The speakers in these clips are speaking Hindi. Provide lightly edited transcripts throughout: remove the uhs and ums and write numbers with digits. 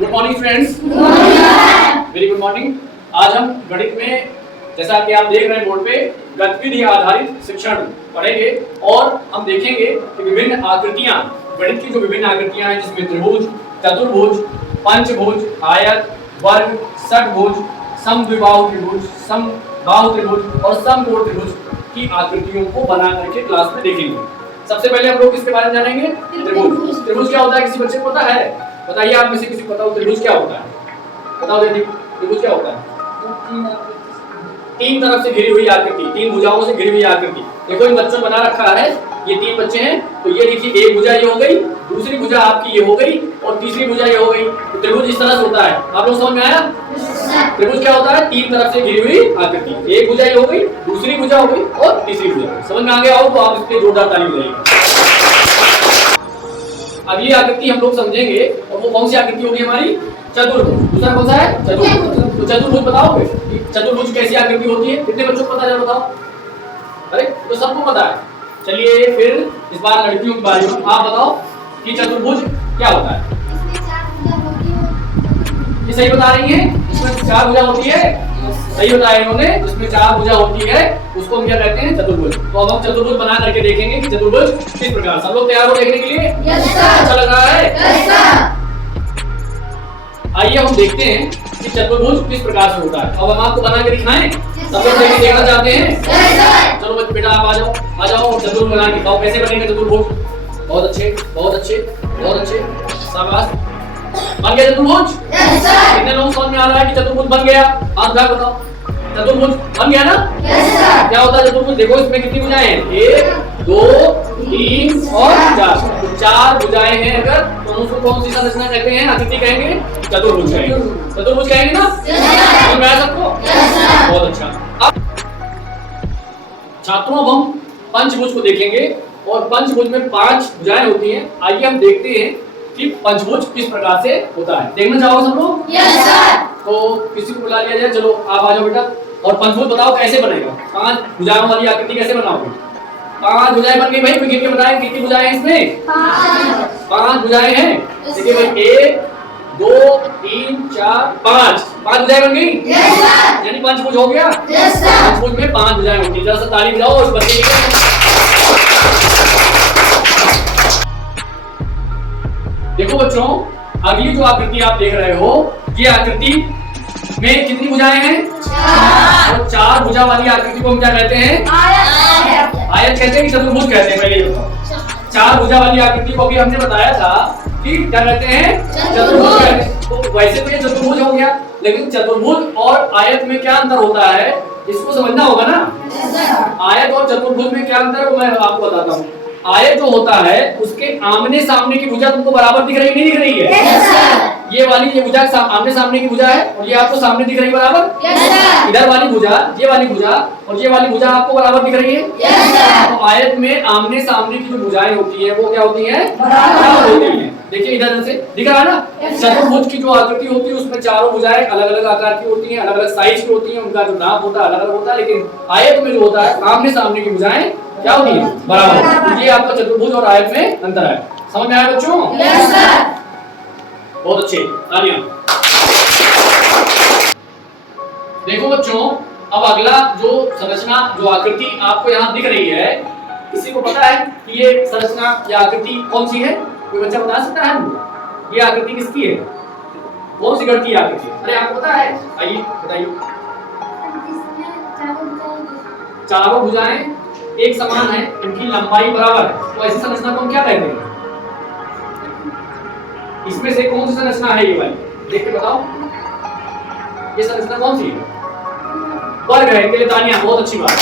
Good morning students. Very good morning. आज हम गणित में, जैसा कि आप देख रहे हैं बोर्ड पे, गतिविधि आधारित शिक्षण पढ़ेंगे और हम देखेंगे कि विभिन्न आकृतियां, गणित की जो विभिन्न आकृतियां हैं जिसमें त्रिभुज, चतुर्भुज, पंचभुज, आयत, वर्ग, षटभुज, समद्विबाहु त्रिभुज, समबाहु त्रिभुज और समकोण त्रिभुज की आकृतियों को बना करके क्लास में देखेंगे। सबसे पहले हम लोग किसके बारे में जानेंगे? त्रिभुज। त्रिभुज क्या होता है? किसी बच्चे को पता है? बताइए आप में से किसी को पता हो त्रिभुज क्या होता है? बताओ दीदी, त्रिभुज क्या होता है? तीन तरफ से घिरी हुई आकृति, तीन भुजाओं से घिरी हुई आकृति। देखो इन बच्चों ने बना रखा है, ये तीन बच्चे हैं, तो ये देखिए एक भुजा ये हो गई, दूसरी भुजा आपकी ये हो गई और तीसरी भुजा ये हो गई। तो त्रिभुज इस तरह से होता है। आप लोग समझ में आया? त्रिभुज क्या होता है? तीन तरफ से घिरी हुई आकृति। एक भुजा ये हो गई, दूसरी भुजा हो गई और तीसरी भुजा। समझ में आ गया हो तो आप इसके जोरदार ताली बजाइए। अब ये आकृति हम लोग समझेंगे और वो कौन सी आकृति होगी हमारी? चतुर्भुज। दूसरा कौन सा है? चतुर्भुज। तो चतुर्भुज बताओगे चतुर्भुज कैसी आकृति होती है? कितने बच्चों को पता है बताओ? अरे तो सबको पता है। चलिए फिर इस बार लड़कियों के बारे में आप बताओ कि चतुर्भुज क्या होता है? ये सही बता रही हैं? इसमें चार भुजा होती है। सही बताया इन्होंने, जिसमें चार भुजा होती है उसको हम क्या कहते हैं? चतुर्भुज। तो अब हम चतुर्भुज बना करके देखेंगे कि चतुर्भुज किस प्रकार। सब लोग तैयार हो देखने के लिए? अच्छा लग रहा है? आइए हम देखते हैं कि चतुर्भुज किस प्रकार से होता है। अब हम आपको बना के दिखाएं? सब लोग देखना चाहते हैं? चलो बच्चे बेटा आप आ जाओ और चतुर्भुज बना के दिखाओ। कैसे बनेगा चतुर्भुज? बहुत अच्छे, बहुत अच्छे, बहुत अच्छे, शाबाश। बन गया चतुर्भुज? कितने लोग समझ में आ रहा है कि चतुर्भुज बन गया? हाथ उठा बताओ। चतुर्भुज बन गया ना? क्या होता है चतुर्भुज? देखो इसमें कितनी भुजाएं हैं? 1 2 3 और 4। तो चार भुजाएं हैं अगर, तो उसको कौन सी संरचना कहते हैं? आकृति कहेंगे? चतुर्भुज कहेंगे। चतुर्भुज कहेंगे ना? समझ में आया सबको? बहुत अच्छा। अब छात्रों अब हम पंचभुज को देखेंगे और पंचभुज में 5 भुजाएं होती हैं। आइए हम देखते हैं कि पंचभुज किस प्रकार से होता है। देखना चाहोगे सब लोग? Yes sir. तो किसी को बुला लिया जाए। चलो आप आ जाओ बेटा। और पंचभुज बताओ कैसे बनेगा? 5 भुजाओं वाली आकृति कैसे बनाओगे? 5 भुजाएं बन गई भाई। कोई गिन के बताए कितनी भुजाएं हैं इसमें? 5 भुजाएं हैं। देखिए भाई 1 2 3 4 5 भुजाएं बन गई। Yes sir. यानी पंचभुज हो गया। Yes sir. पंचभुज में 5 भुजाएं होती है। जरा सा ताली बजाओ उस बच्चे के। देखो बच्चों, अगली जो आकृति आप देख रहे हो, ये आकृति में कितनी भुजाएं हैं? 4। और 4 भुजा वाली आकृति को हम क्या कहते हैं? आयत कहते हैं कि चतुर्भुज कहते हैं? पहले ये बताओ। 4 भुजा वाली आकृति को भी हमने बताया था कि क्या कहते हैं? चतुर्भुज कहते हैं। तो वैसे तो ये चतुर्भुज हो गया, लेकिन चतुर्भुज और आयत में क्या अंतर होता है इसको समझना होगा ना। आयत और चतुर्भुज में क्या अंतर है मैं आपको बताता हूँ। आयत जो होता है उसके आमने सामने की भुजा तुमको बराबर दिख रही नहीं दिख रही है? yes, ये वाली ये भुजा आमने सामने की भुजा है और ये आपको सामने दिख रही बराबर? yes, इधर वाली भुजा, ये वाली भुजा और ये वाली भुजा आपको बराबर दिख रही है? yes, तो आयत में आमने सामने की जो भुजाएं होती है वो क्या होती है? बराबर होती है। देखिए इधर से दिख रहा है ना? चतुर्भुज की जो आकृति होती है उसमें चारों भुजाएं अलग अलग आकार की होती है, अलग अलग साइज की होती है, उनका जो नाप होता है अलग अलग होता है। लेकिन आयत में जो होता है आमने सामने की भुजाएं क्या होती है? बराबर। तो ये आपका चतुर्भुज और आयत में अंतर है। समझ में आया बच्चों? Yes sir. बहुत अच्छे, तालियां। देखो बच्चों, अब अगला जो संरचना जो आकृति आपको यहाँ दिख रही है, किसी को पता है कि ये संरचना या आकृति कौन सी है? कोई बच्चा बता सकता है? ये आकृति किसकी है? कौन सी गण की आकृति? अरे आपको पता है? आइए बताइए। चारों भुजाएं एक समान है, इनकी लंबाई बराबर है, तो ऐसी संरचना को हम क्या कहते हैं? इसमें से कौन सी संरचना है ये वाली? देख के बताओ, ये संरचना कौन सी है? वर्ग है। इनके लिए तालियां। बहुत अच्छी बात।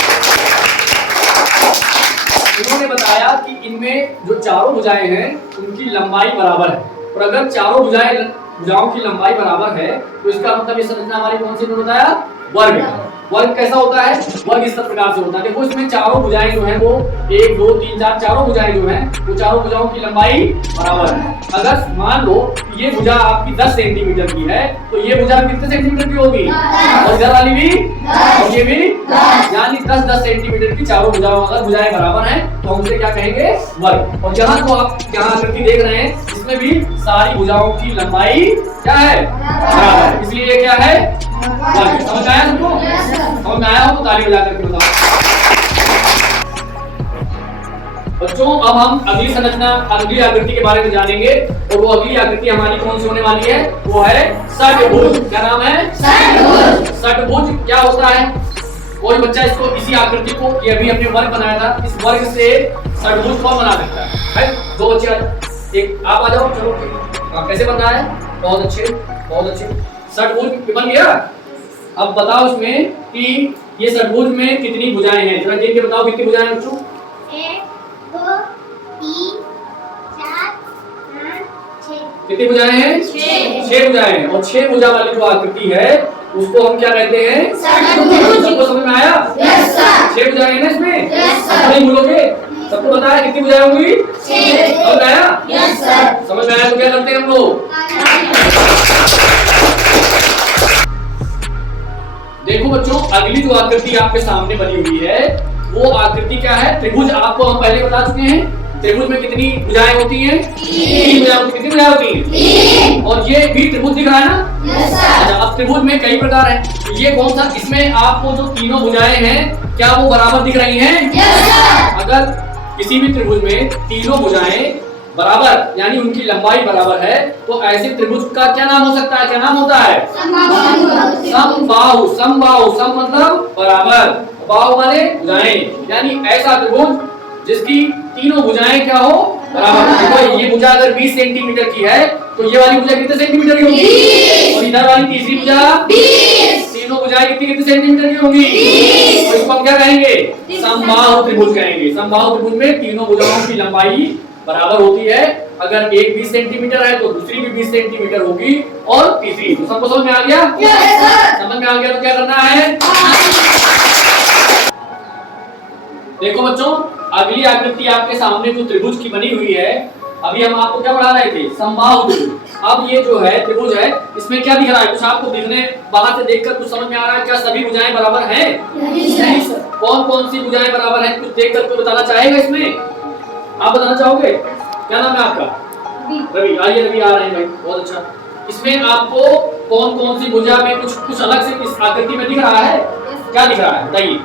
इन्होंने बताया कि इनमें जो चारों भुजाएं हैं उनकी लंबाई बराबर है, और अगर चारों भुजाओं की लंबाई बराबर है तो इसका मतलब ये संरचना हमारी कौन सी? इन्होंने बताया वर्ग है। वर्ग कैसा होता है? वर्ग इस प्रकार से होता है। देखो इसमें चारों भुजाएं जो हैं वो 1 2 3 4 चारों भुजाएं जो हैं वो चारों भुजाओं की लंबाई बराबर है। अगर मान लो ये भुजा आपकी 10 सेंटीमीटर की है तो ये भुजा कितने सेंटीमीटर की होगी? और इधर वाली भी और ये भी, यानी 10 सेंटीमीटर की चारों भुजाओं अगर भुजाएं बराबर हैं तो हम उसे क्या कहेंगे? वर्ग। और यहाँ जो आप यहाँ आकृति देख रहे हैं इसमें भी सारी भुजाओं की लंबाई क्या है? बराबर। इसलिए ये क्या है? वर्ग। समझ आया तुमको? समझ में आया हो तो ताली बजा करके बताओ। बच्चों अब हम अगली संरचना, अगली आकृति के बारे में जानेंगे और वो अगली आकृति हमारी कौन सी होने वाली है? वो है षटभुज। क्या नाम है? षटभुज। षटभुज क्या होता है? कोई बच्चा इसको इसी आकृति को ये अभी हमने वर्ग बनाया था, इस वर्ग से षटभुज कौन बना सकता है? दो बच्चे आ जाओ, एक आप आ जाओ। चलो कैसे बन रहा है? बहुत अच्छे बहुत अच्छे। षटभुज बन गया। अब बताओ इसमें कि ये षटभुज में कितनी भुजाएं हैं? जरा देख के बताओ कितनी भुजाएं हैं बच्चों? 1 2 3 4 5 6। कितनी भुजाएं हैं? 6 भुजाएं हैं। और 6 भुजा वाली जो आकृति है उसको हम क्या कहते हैं? षटभुज। सबको समझ में आया? Yes sir. 6 भुजाएं हैं ना इसमें? Yes sir. नहीं भूलोगे? सबको बताया कितनी भुजाएं होंगी? 6। समझ में आया? Yes sir. समझ में आया तो क्या करते हैं हम लोग? देखो बच्चों अगली जो आकृति आपके सामने बनी हुई है वो आकृति क्या है? त्रिभुज। आपको हम पहले बता चुके हैं त्रिभुज में कितनी भुजाएं होती हैं? 3 भुजाएं होती हैं। कितनी भुजाएं होती हैं? 3। और ये भी त्रिभुज दिख रहा है ना? Yes sir. अच्छा अब त्रिभुज में कई प्रकार हैं, ये कौन सा? इसमें आपको जो तीनों भुजाएं हैं क्या वो बराबर दिख रही हैं? Yes sir. अगर किसी भी त्रिभुज में तीनों भुजाएं बराबर यानी उनकी लंबाई बराबर है तो ऐसे त्रिभुज का क्या नाम हो सकता है? क्या नाम होता है? समबाहु। समबाहु सम मतलब बराबर, बाहु माने भुजाएं, यानी ऐसा त्रिभुज जिसकी तीनों भुजाएं क्या हो? बराबर। देखो ये भुजा अगर 20 सेंटीमीटर की है तो ये वाली भुजा कितने सेंटीमीटर की होगी? 20। और इधर वाली तीसरी भुजा 20। तीनों भुजाएं कितनी सेंटीमीटर की होंगी? 20। और इसको हम क्या कहेंगे? समबाहु त्रिभुज कहेंगे। समबाहु त्रिभुज में तीनों भुजाओं की लंबाई बराबर होती है। अगर एक 20 सेंटीमीटर है तो दूसरी भी 20 सेंटीमीटर होगी और तीसरी। तो सबको समझ में आ गया? Yes sir. समझ में आ गया तो क्या करना है? देखो बच्चों अगली आकृति आपके सामने जो त्रिभुज की बनी हुई है, अभी हम आपको क्या पढ़ा रहे थे? समबाहु त्रिभुज। अब ये जो है त्रिभुज है इसमें क्या दिख रहा है? कुछ आपको दिखने बाहर से देखकर कुछ समझ में आ रहा है? क्या सभी भुजाएं बराबर हैं? नहीं सर। कौन कौन सी भुजाएं बराबर हैं कुछ देख कर बताना चाहेगा इसमें? आप बताना चाहोगे? क्या नाम है आपका? रवि। आइए रवि आ रहे हैं भाई, बहुत अच्छा। इसमें आपको कौन कौन सी भुजा में कुछ अलग से इस आकृति में दिख रहा है? क्या दिख रहा है बताइए?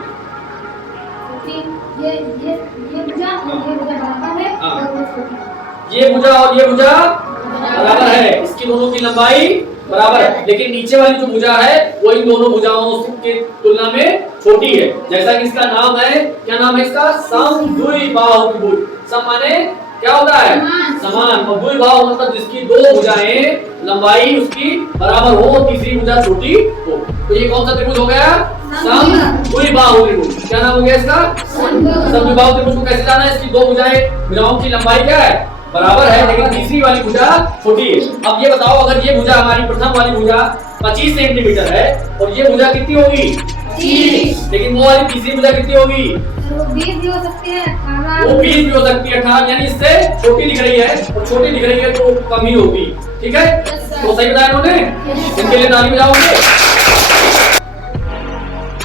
ये भुजा और ये भुजा बराबर है और वो छोटी है। ये भुजा और ये भुजा बराबर है, इसकी दोनों की लंबाई बराबर है। लेकिन नीचे वाली जो भुजा है वो इन दोनों भुजाओं की तुलना में छोटी है। जैसा कि इसका नाम है, क्या नाम है इसका? समद्विबाहु त्रिभुज। सम माने क्या होता है? समान। और द्विबाहु मतलब जिसकी दो भुजाएं लंबाई उसकी बराबर हो, तीसरी भुजा छोटी हो। तो ये कौन सा त्रिभुज हो गया? समद्विबाहु त्रिभुज। क्या नाम हो गया इसका? समद्विबाहु त्रिभुज को कैसे जाना है? इसकी दो भुजाओं की लंबाई क्या है? बराबर है, लेकिन तीसरी वाली भुजा छोटी है। अब ये बताओ अगर ये भुजा हमारी प्रथम वाली भुजा 25 सेंटीमीटर है और ये भुजा कितनी होगी? 30। लेकिन वो वाली तीसरी भुजा कितनी होगी? वो 20 भी हो सकती है, 18। वो 20 भी हो सकती है, 18। यानी इससे छोटी दिख रही है और छोटी दिख रही है तो कम ही होगी। ठीक है? तो सही बताया उन्होंने? इनके लिए ताली बजाओगे?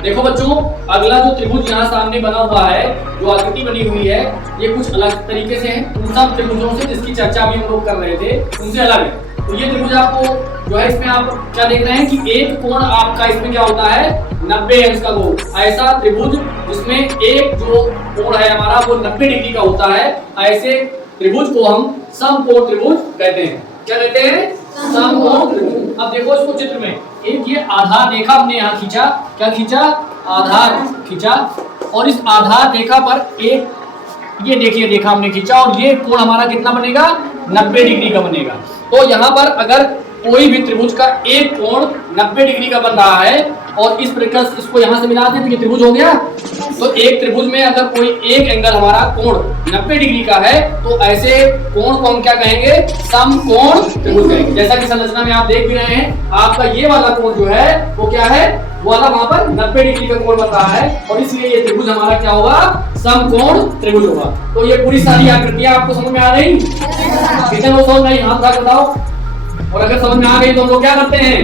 देखो बच्चों अगला जो त्रिभुज यहाँ सामने बना हुआ है, जो आकृति बनी हुई है, ये कुछ अलग तरीके से है उन सब त्रिभुजों से जिसकी चर्चा भी हम लोग कर रहे थे, उनसे अलग है। तो ये त्रिभुज आपको जो है इसमें आप क्या देख रहे हैं कि एक कोण आपका इसमें क्या होता है? 90 अंश का कोण। ऐसा त्रिभुज जिसमें एक जो कोण है हमारा वो 90 डिग्री का होता है, ऐसे त्रिभुज को हम समकोण त्रिभुज कहते हैं। क्या कहते हैं? समकोण त्रिभुज। अब देखो इसको चित्र में, एक ये आधार रेखा हमने यहाँ खींचा। क्या खींचा? आधार खींचा। और इस आधार रेखा पर एक ये देखिए रेखा हमने खींचा और ये कोण हमारा कितना बनेगा? 90 डिग्री का बनेगा। तो यहाँ पर अगर कोई भी त्रिभुज का एक कोण 90 डिग्री का बन रहा है और इस प्रकार इसको यहाँ से मिला दें तो ये त्रिभुज हो गया। तो एक त्रिभुज में अगर कोई एक एंगल हमारा कोण 90 डिग्री का है तो ऐसे कोण को हम क्या कहेंगे? समकोण त्रिभुज कहेंगे। जैसा कि संरचना में आप देख भी रहे हैं, आपका ये वाला कोण जो है वो क्या है? वो वाला वहां पर 90 डिग्री का कोण बन रहा है और इसलिए ये त्रिभुज हमारा क्या होगा, समकोण त्रिभुज होगा। तो ये पूरी सारी आकृतियां आपको समझ में आ रही? कितने लोग समझ में आई हाथ उठा के बताओ। और अगर समझ में आ गई तो हम लोग क्या करते हैं,